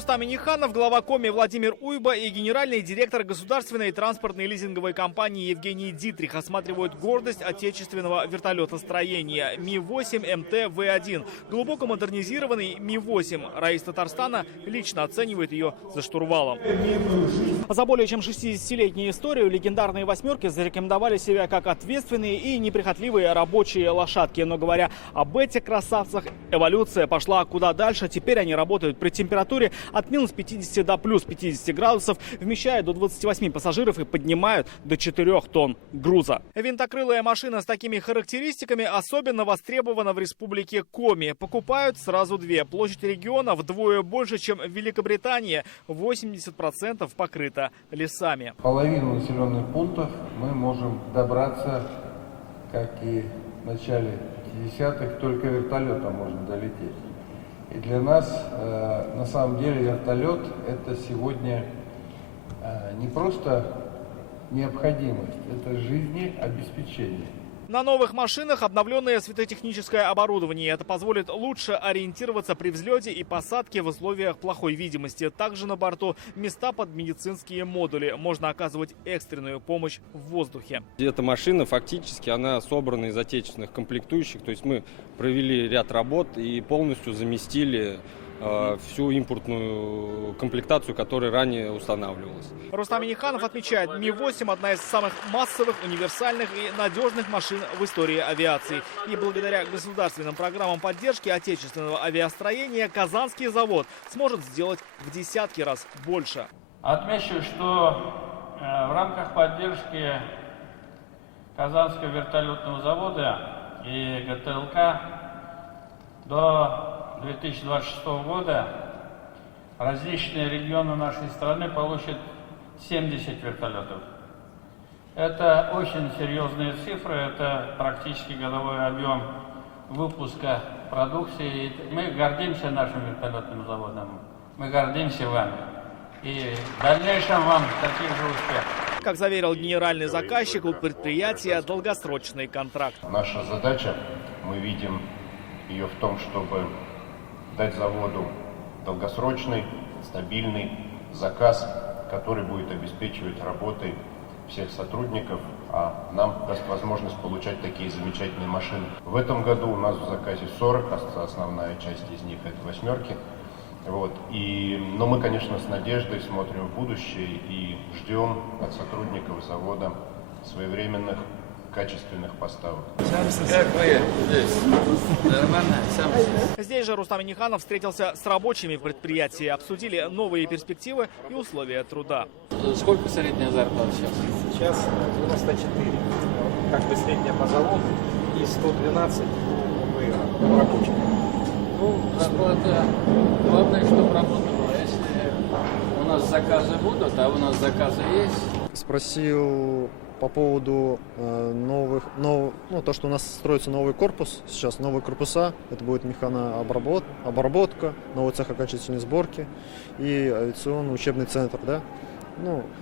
Рустам Минниханов, глава Коми Владимир Уйба и генеральный директор государственной транспортной лизинговой компании Евгений Дитрих осматривают гордость отечественного вертолетостроения Ми-8 МТ-В1. Глубоко модернизированный Ми-8. Раис Татарстана лично оценивает ее за штурвалом. За более чем 60-летнюю историю легендарные «восьмерки» зарекомендовали себя как ответственные и неприхотливые рабочие лошадки. Но говоря об этих красавцах, эволюция пошла куда дальше. Теперь они работают при температуре от минус 50 до плюс 50 градусов, вмещают до 28 пассажиров и поднимают до 4 тонн груза. Винтокрылая машина с такими характеристиками особенно востребована в республике Коми. Покупают сразу две. Площадь региона вдвое больше, чем в Великобритании. 80% покрыта лесами. Половину населенных пунктов мы можем добраться, как и в начале 50-х, только вертолетом можно долететь. И для нас, на самом деле, вертолет – это сегодня не просто необходимость, это жизнеобеспечение. На новых машинах обновленное светотехническое оборудование. Это позволит лучше ориентироваться при взлете и посадке в условиях плохой видимости. Также на борту места под медицинские модули. Можно оказывать экстренную помощь в воздухе. Эта машина фактически она собрана из отечественных комплектующих. То есть мы провели ряд работ и полностью заместили всю импортную комплектацию, которая ранее устанавливалась. Рустам Минниханов отмечает, Ми-8 одна из самых массовых, универсальных и надежных машин в истории авиации. И благодаря государственным программам поддержки отечественного авиастроения Казанский завод сможет сделать в десятки раз больше. Отмечу, что в рамках поддержки Казанского вертолетного завода и ГТЛК до 2026 года различные регионы нашей страны получат 70 вертолетов. Это очень серьезные цифры, это практически годовой объем выпуска продукции. Мы гордимся нашим вертолетным заводом, мы гордимся вами. И в дальнейшем вам таких же успехов. Как заверил генеральный заказчик, у предприятия долгосрочный контракт. Наша задача, мы видим ее в том, чтобы дать заводу долгосрочный, стабильный заказ, который будет обеспечивать работой всех сотрудников, а нам даст возможность получать такие замечательные машины. В этом году у нас в заказе 40, основная часть из них это «восьмерки». Но мы, конечно, с надеждой смотрим в будущее и ждем от сотрудников завода своевременных, качественных поставок. Как вы здесь? Нормально? Здесь же Рустам Минниханов встретился с рабочими предприятия, обсудили новые перспективы и условия труда. Сколько средняя зарплата сейчас? Сейчас 94, как бы средняя по заводу, и 112 у рабочих. Ну, зарплата, главное, чтобы работа была. Если у нас заказы будут, а у нас заказы есть. Спросил по поводу то, что у нас строится новый корпус, сейчас новые корпуса, это будет механообработка, новый цех окончательной сборки и авиационный учебный центр, да.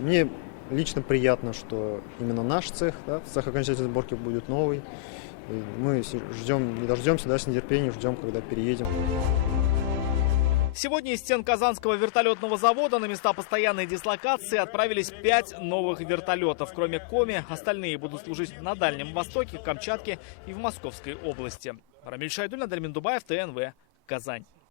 Мне лично приятно, что именно наш цех, да, цех окончательной сборки будет новый. И мы ждем, не дождемся, да, с нетерпением ждем, когда переедем. Сегодня из стен Казанского вертолетного завода на места постоянной дислокации отправились 5 новых вертолетов. Кроме Коми, остальные будут служить на Дальнем Востоке, Камчатке и в Московской области. Рамиль Шайдуллин, Дармин Дубаев, ТНВ, Казань.